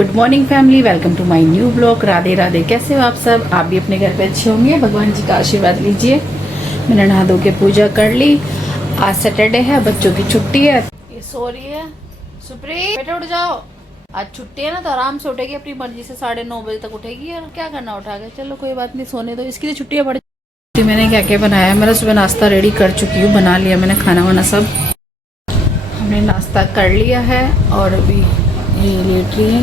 Good morning family, welcome to my new blog. Radhe Radhe. कैसे हो आप सब? आप भी अपने घर पे अच्छे होंगे। भगवान जी का आशीर्वाद लीजिए। मैंने नहा धो के पूजा कर ली। आज सैटरडे है, बच्चों की छुट्टी है। ये सो रही है। सुप्रीत बेटा उठ जाओ, आज छुट्टी है ना, तो आराम से उठेगी अपनी मर्जी से। 9:30 बजे तक उठेगी और क्या करना उठा के। चलो कोई बात नहीं, सोने दो, इसकी तो छुट्टियां पड़। मैंने क्या क्या बनाया, मेरा सुबह नाश्ता रेडी कर चुकी हूँ, बना लिया मैंने खाना वाना सब। हमने नाश्ता कर लिया है और अभी ये लेट रही है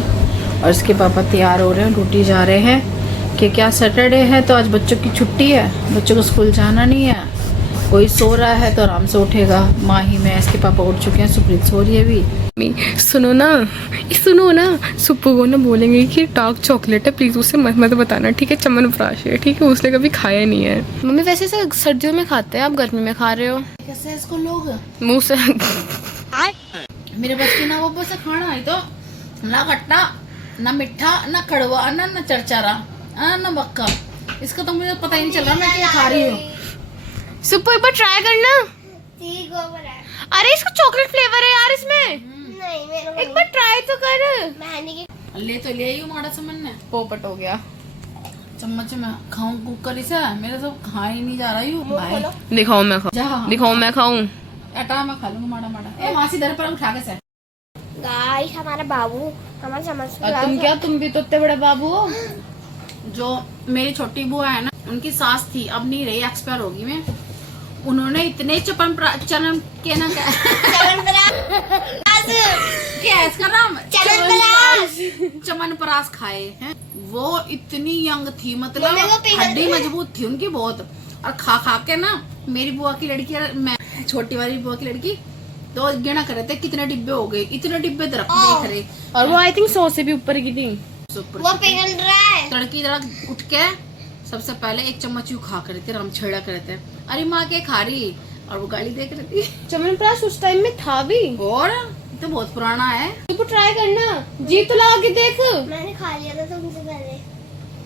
और इसके पापा तैयार हो रहे हैं, ड्यूटी जा रहे हैं। कि क्या सैटरडे है तो आज बच्चों की छुट्टी है, बच्चों को स्कूल जाना नहीं है। कोई सो रहा है तो आराम से उठेगा। माँ ही मैं, इसके पापा उठ चुके हैं, सुप्रीत सो रही है अभी। सुनो ना सुप्पू को ना बोलेंगे कि डार्क चॉकलेट है, प्लीज उसे मत बताना, ठीक है? च्यवनप्राश है, ठीक है? उसने कभी खाया नहीं है। मम्मी वैसे से सर्दियों में खाते हैं, आप गर्मी में खा रहे हो कैसे इसको लोग मुंह से। मेरे बस की ना वो बस खाना है तो ना खट्टा ना मीठा ना कड़वा ना चरचरा ना बक्का। इसका तो मुझे पता ही नहीं चल रहा मैं क्या खा रही हूँ। सुप्पू एक बार ट्राई करना। ठीक हो रहा है। अरे इसका चॉकलेट फ्लेवर है यार इसमें। नहीं मेरे एक बार ट्राई तो कर। मैंने की ले तो ले आई माड़ा समझ ने पोपट हो गया। चम्मच में खाऊं कुकर से, मेरे तो खा ही नहीं जा रही हूँ। दिखाओ मैं खाऊं, जा दिखाओ मैं खाऊं। आटा मैं खा लूंगा माड़ा माड़ा। ए मासी दर पर उठा के से। गाइस हमारा बाबू हमारा समझ और तुम क्या, तुम भी तो इतने बड़े बाबू हो। जो मेरी छोटी बुआ है ना, उनकी सास थी, अब नहीं रही, एक्सपायर होगी मैं। उन्होंने इतने चनन के ना क्या इसका नाम चमनप्राश खाए हैं। वो इतनी यंग थी, मतलब हड्डी मजबूत थी उनकी बहुत। और खा खा के ना मेरी बुआ की लड़की और मैं, छोटी वाली बुआ की लड़की, तो गिना कर रहे थे कितने डिब्बे हो गए। इतने डिब्बे देख रहे। और वो आई थिंक 100 से भी ऊपर की थी। वो पिघल रहा है। लड़की जरा उठ के सबसे पहले एक चम्मच यू खा कर थे, हम छेड़ा कर थे। अरे माँ के खा रही, और वो गाली देख रही थी। च्यवनप्राश उस टाइम में था भी, और तो बहुत पुराना है। तू ट्राई करना, जी तो लगा के देख। मैंने खा लिया था तुमसे पहले।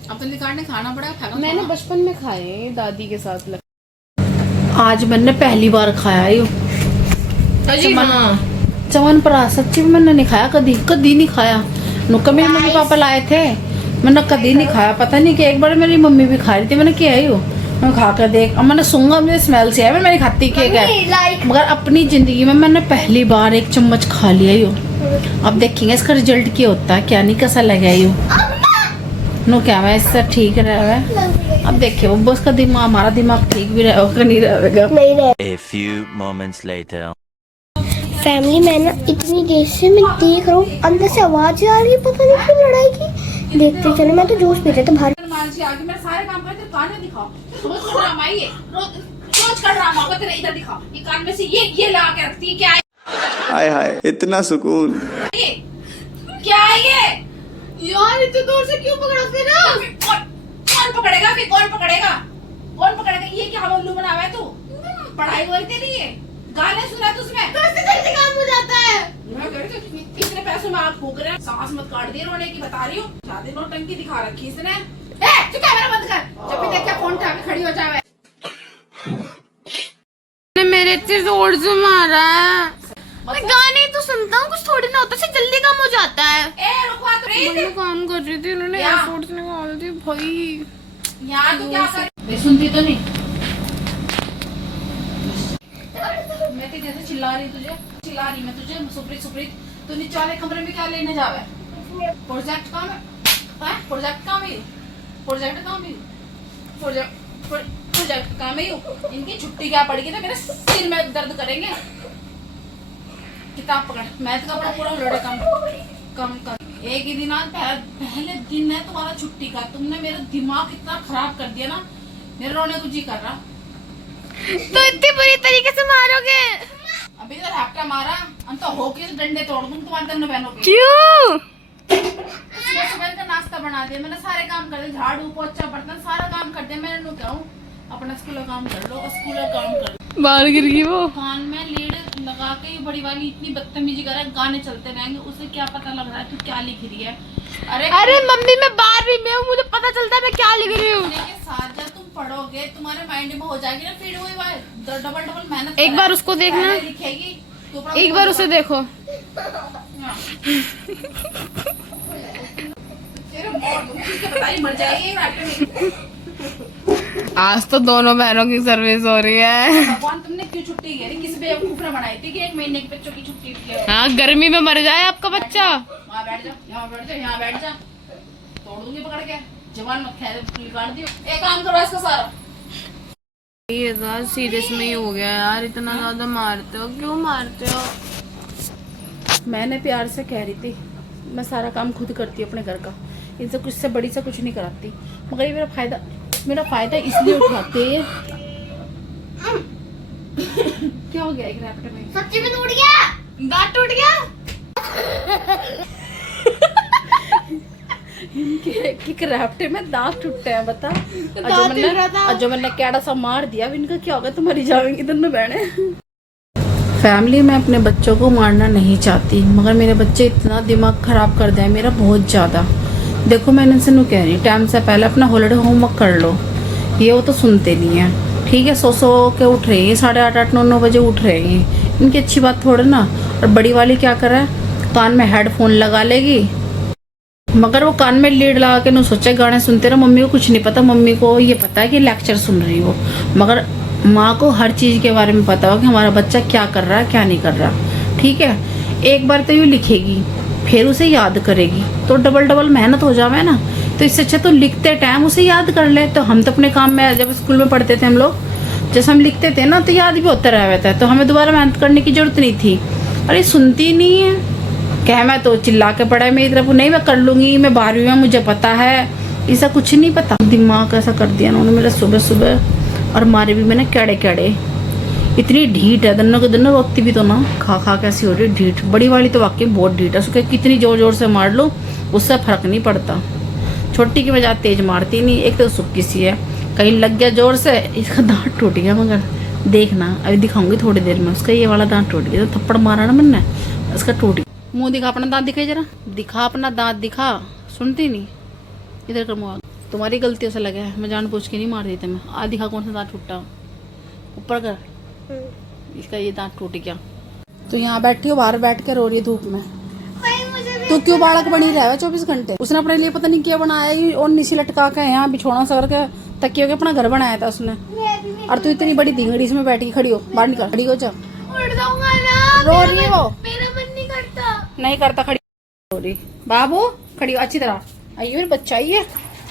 अब तो निकालने खाना पड़ेगा। मैंने बचपन में खाए दादी के साथ। आज मैंने पहली बार खाया ये च्यवनप्राश। सच्ची में मैंने नहीं खाया, कभी नहीं खाया। नुक्का मेरे मम्मी पापा लाए थे, मैंने कभी नहीं खाया। पता नहीं कि एक बार मेरी मम्मी भी खा रही थी, मैंने क्या है यो, मैं खा कर देख। अब मैंने सूंगा, मुझे स्मेल से है, मैंने खाती केक है, मगर अपनी जिंदगी में मैंने पहली बार एक चम्मच खा लिया यो। अब देखेंगे इसका रिजल्ट क्या होता है, क्या नहीं कैसा लगा यो। नो क्या मैं इससे ठीक रहा है। अब देखिए वो बस का दिमाग, हमारा दिमाग ठीक भी रहेगा नहीं रहेगा। नहीं रहे। A few moments later. Family मैं ना इतनी देर से मैं देख रहा हूँ, अंदर से आवाज आ रही है, पता नहीं क्यों लड़ाई की। देखते चले, मैं तो जोश पीते थे बाहर। आगे मैं सारे काम करते कान में दिखाओ। रोज कर ड्रामा ये, रोज कर ड्रामा को तेरे इधर दिखाओ। ये कान में से ये लगा के रखती है, क्या है हाय हाय इतना सुकून। ये? क्या है ये? यार इतने दूर से क्यों पकड़ा फिर? कौन पकड़ेगा फिर? कौन पकड़ेगा? ये क्या उल्लू बना हुआ है तू? पढ़ाई हुई तेरी है, गाने सुना तुझमें, तो इससे जल्दी काम हो जाता है। इतने पैसों में आप फूक रहे हैं, सांस मत काट दिए रोने की, बता रही हूँ। शादी नौटंकी दिखा रखी इसने। तू कैमरा बंद कर, जब भी देखे फोन उठा के खड़ी हो जावे। मेरे इतने जोर से मारा है। मैं गाने तो सुनता हूँ, कुछ थोड़ी ना होता है, जल्दी काम हो जाता है। ए रुकवा तो मैं काम कर रही थी, उन्होंने एयरपोर्ट्स निकाल दी भाई। यार तू क्या कर, सुनती तो नहीं। मैं तो जैसे चिल्ला रही मैं तुझे सुप्रीत तू नीचे वाले कमरे में क्या लेने जावे? प्रोजेक्ट काम है, प्रोजेक्ट काम है। इनकी छुट्टी क्या पड़ेगी, तो मेरे सिर में दर्द करेंगे। किताब पकड़, मैथ का पढ़ा पूरा लोड़े कम कर। एक ही दिन, आज पहले दिन है तुम्हारा छुट्टी का। तुमने मेरा दिमाग इतना खराब कर दिया ना, मेरे रोने को जी कर रहा। तो इतनी बुरी तरीके से मारोगे? अभी तो रैप्टा मारा, हम तो होके डंडे तोड़ दूं तुम्हारे दोनों बहनों के। क्यों? सुबह का नाश्ता बना दिया मैंने, सारे काम कर दिए, झाड़ू पोछा बर्तन सारा काम कर दिया। मैंने नु क्या हूँ, अपना स्कूल का काम कर लो और स्कूल का काम कर लो। बाहर गिर गई वो। कान में लीड लगा के बड़ी वाली इतनी बदतमीजी कर रहा है, गाने चलते रहेंगे, उसे क्या पता लग रहा है तू क्या लिख रही है। अरे मम्मी मैं 12वीं में हूँ, मुझे पता चलता है मैं क्या लिख रही हूँ। साथ जब तुम पढ़ोगे तुम्हारे माइंड में हो जाएगी ना, फिर वही डबल मेहनत। एक बार उसको देखना, लिखेगी एक बार उसे देखो। मर जाएगी। आज तो दोनों बहनों की सर्विस हो रही है। भगवान तुमने क्यों छुट्टी की? किस बेवकूफ ने बनाई थी कि 1 महीने के बच्चों की छुट्टी की है? हाँ, गर्मी में मर जाए आपका बच्चा। वहाँ बैठ जा, यहाँ बैठ जा, यहाँ बैठ जा, तोड़ दूंगी पकड़ के। जवान मत खैर काट दियो। एक काम करो इसका सारा। ये तो सीरियस में ही हो गया यार, इतना ज्यादा मारते हो, क्यों मारते हो? मैंने प्यार से कह रही थी मैं सारा काम खुद करती हूँ अपने घर का, इनसे कुछ से बड़ी से कुछ नहीं कराती, मगर ये मेरा फायदा इसलिए उठाते हैं। क्या हो गया एक रैपटर में? सच्ची में टूट गया, दांत टूट गया। इनके रैपटे में दांत टूटे हैं बता। तो और जो मैंने कैड़ा सा मार दिया, अब इनका क्या होगा? तुम मरी जाओगे दोनों बहने। फैमिली में अपने बच्चों को मारना नहीं चाहती, मगर मेरे बच्चे इतना दिमाग खराब कर दें मेरा बहुत ज़्यादा। देखो मैंने इनसे नू कह रही टाइम से पहले अपना हॉलीडे होमवर्क कर लो, ये वो तो सुनते नहीं है। ठीक है, सो के उठ रहे हैं, 8:30 9 बजे उठ रहे हैं, इनकी अच्छी बात थोड़ा ना। और बड़ी वाली क्या कर रहा है, कान में हेडफोन लगा लेगी, मगर वो कान में लीड लगा के न सोचा गाने सुनते रहो। मम्मी को कुछ नहीं पता, मम्मी को ये पता है कि लेक्चर सुन रही हो, मगर माँ को हर चीज़ के बारे में पता हो कि हमारा बच्चा क्या कर रहा है क्या नहीं कर रहा। ठीक है, एक बार तो यूँ लिखेगी फिर उसे याद करेगी, तो डबल मेहनत हो जावे ना। तो इससे अच्छा तो लिखते टाइम उसे याद कर ले। तो हम तो अपने काम में जब स्कूल में पढ़ते थे हम लोग, जैसे हम लिखते थे ना तो याद भी होता रहता है, तो हमें दोबारा मेहनत करने की जरूरत नहीं थी। अरे सुनती नहीं है, कह मैं तो चिल्ला के पढ़ा है मेरी तरफ, नहीं मैं कर लूँगी, मैं 12वीं में, मुझे पता है। ऐसा कुछ नहीं पता, दिमाग ऐसा कर दिया उन्होंने मेरा सुबह सुबह। और मारे भी मैंने कैड़े इतनी ढीठ है, दोनों के दोनों रोकती भी तो ना, खा कैसी हो रही है ढीठ। बड़ी वाली तो वाकई बहुत ढीठ है, उसके कितनी जोर से मार लो उससे फर्क नहीं पड़ता। छोटी की वजह तेज मारती नहीं, एक तो सुक्की सी है, कहीं लग गया जोर से इसका दांत टूट गया। मगर देखना अभी दिखाऊंगी थोड़ी देर में, उसका ये वाला दांत टूट गया, तो थप्पड़ मारा ना मैंने, उसका टूट गया। मुंह दिखा अपना दांत, दिखाई जरा, दिखा अपना दांत दिखा। सुनती नहीं, इधर कर मुँह। तुम्हारी गलतियों से लगा है, मैं जान पूछ के नहीं मार दी थी मैं। आ दिखा कौन सा दांत टूटा, ऊपर कर, इसका ये दांत टूट गया। तो यहाँ बैठी हो, बाहर बैठ के रो रही है धूप में। तो क्यों बालक बनी रहा है 24 घंटे? उसने अपने लिए पता नहीं क्या बनाया ही, और नीचे लटका के यहाँ बिछोना सर के तकिए के अपना घर बनाया था उसने। और तू इतनी बड़ी धिंगड़ी इसमें बैठ के खड़ी हो, बाहर निकल, खड़ी हो जा। रो रही है वो, मेरा मन नहीं करता। नहीं करता, खड़ी हो रही। बाबू खड़ी हो अच्छी तरह, आइए मेरे बच्चा आइए,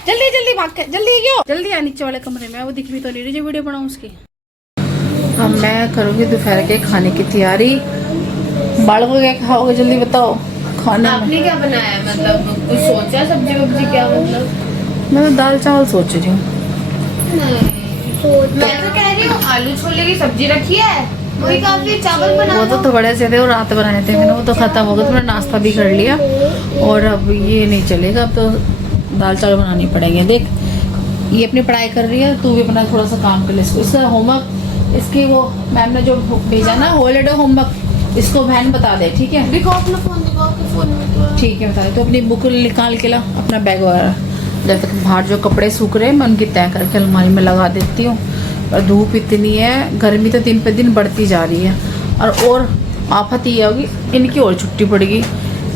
जल्दी भाग के, जल्दी आ नीचे वाले कमरे में। वो दिख भी तो नहीं रही जो वीडियो बनाऊं उसकी। अब मैं करूँगी दोपहर के खाने की तैयारी। बालकों क्या खाओगे जल्दी बताओ खाने में? आपने क्या बनाया, मतलब कुछ सोचा सब्जी वब्जी क्या? मतलब मैं तो दाल चावल सोच रही हूँ। मैं तो कह रही हूँ आलू छोले की सब्जी रखी है, वही काफी, चावल बना वो तो बड़े से थे, वो रात बनाए थे मैंने, वो तो खत्म हो गया, तो मैंने नाश्ता भी कर लिया। और अब ये नहीं चलेगा, अब तो दाल चावल बनानी पड़ेंगे। देख ये अपनी पढ़ाई कर रही है, तू भी अपना थोड़ा सा काम कर ले। इसका होमवर्क, इसकी वो मैम ने जो भेजा ना हॉलीडे होमवर्क, इसको बहन बता दे, ठीक है? दिखाओ अपना फोन, दिखाओ अपना फोन में तो। ठीक है बता दे। तो अपनी बुक निकाल के ला, अपना बैग वगैरह। जब तक बाहर जो कपड़े सूख रहे हैं मैं उनकी तय करके अलमारी में लगा देती हूँ। और धूप इतनी है, गर्मी तो दिन पे दिन बढ़ती जा रही है। और आफत ये होगी, इनकी और छुट्टी पड़ेगी,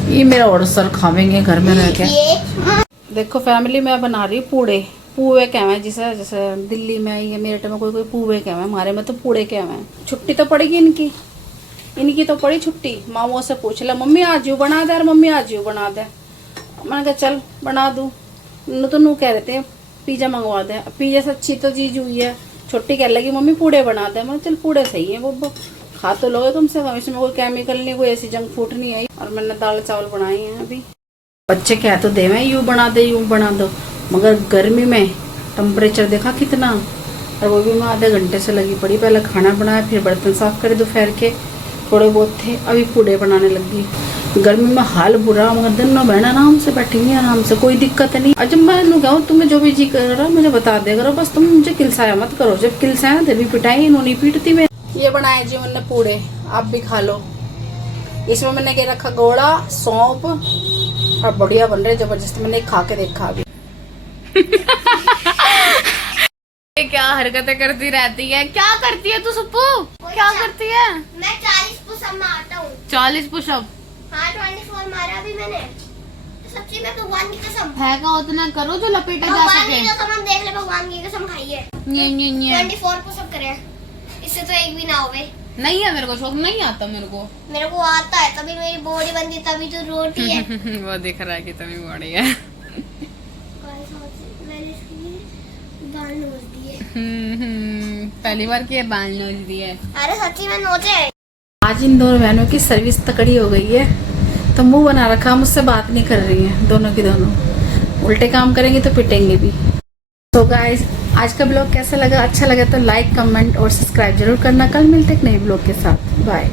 ये मेरा और सर खावेंगे घर में रह के। देखो फैमिली में बना रही पूड़े, पूवे क्या है, जैसे दिल्ली में या मेरठ में कोई पूवे क्या है, हमारे में तो पूड़े क्या है। छुट्टी तो पड़ेगी इनकी तो पड़ी छुट्टी। मामू से पूछ ला, मम्मी आज यू बना दे, मम्मी आज यू बना दे। मैंने कहा चल बना दूँ। तो नू कह रहे थे पिज्जा मंगवा दे, पिज्जा से अच्छी तो चीज हुई है। छुट्टी कह लगी मम्मी पूड़े बना दे। मैं चल पूड़े सही है, वो खा तो लोगे तुमसे, इसमें कोई केमिकल नहीं, कोई ऐसी जंक फूड नहीं आई। और मैंने दाल चावल बनाए हैं अभी। बच्चे कह तो दे मैं यूँ बना दो, मगर गर्मी में टेम्परेचर देखा कितना। और वो भी मैं आधे घंटे से लगी पड़ी, पहले खाना बनाया, फिर बर्तन साफ करे, दोपहर के थोड़े बहुत थे, अभी पूड़े बनाने लगी। गर्मी में हाल बुरा, मगर दोनों बहन आराम से बैठेंगी, आराम से, कोई दिक्कत नहीं। और जब मैं कहूँ तुम्हें जो भी जी कर रहा मुझे बता दे करो, बस तुम मुझे किलसाया मत करो। जब किलसाया तभी पिटाई, इन्होंने पीटती मैं। ये बनाए जी मैंने पूड़े, आप भी खा लो। इसमें मैंने क्या रखा, गोड़ा, सौंप, और बढ़िया बन रहे जबरदस्त। मैंने खा के देखा अभी। क्या हरकतें करती रहती है, क्या करती है तू सुप्पू, क्या करती है? मैं 40 पुशअप मारता हूँ। 40 पुशअप? हाँ 24 मारा अभी मैंने। सच्ची में भगवान की कसम। है का उतना करो जो लपेटा जा भगवान सके। की कसम हम देख ले, भगवान की कसम खाइए। नहीं 24 पुशअप करे, इससे तो एक भी ना होवे। नहीं है मेरे को शौक, नहीं आता मेरे को। मेरे को आता है, तभी मेरी बॉडी बनती, तभी तो रोटी है। वो दिख रहा है कि तभी बड़ी है। मैंने इसकी बाल नोच दिए। पहली बार की बाल नोच दिए। अरे सच्ची में नोचे। आज इन दोनों बहनों की सर्विस तकड़ी हो गई है, तो मुंह बना रखा, मुझसे बात नहीं कर रही है दोनों की दोनों। उल्टे काम करेंगे तो पिटेंगे भी। तो गाइस, आज का ब्लॉग कैसा लगा? अच्छा लगा तो लाइक, कमेंट और सब्सक्राइब जरूर करना। कल मिलते एक नए ब्लॉग के साथ। बाय।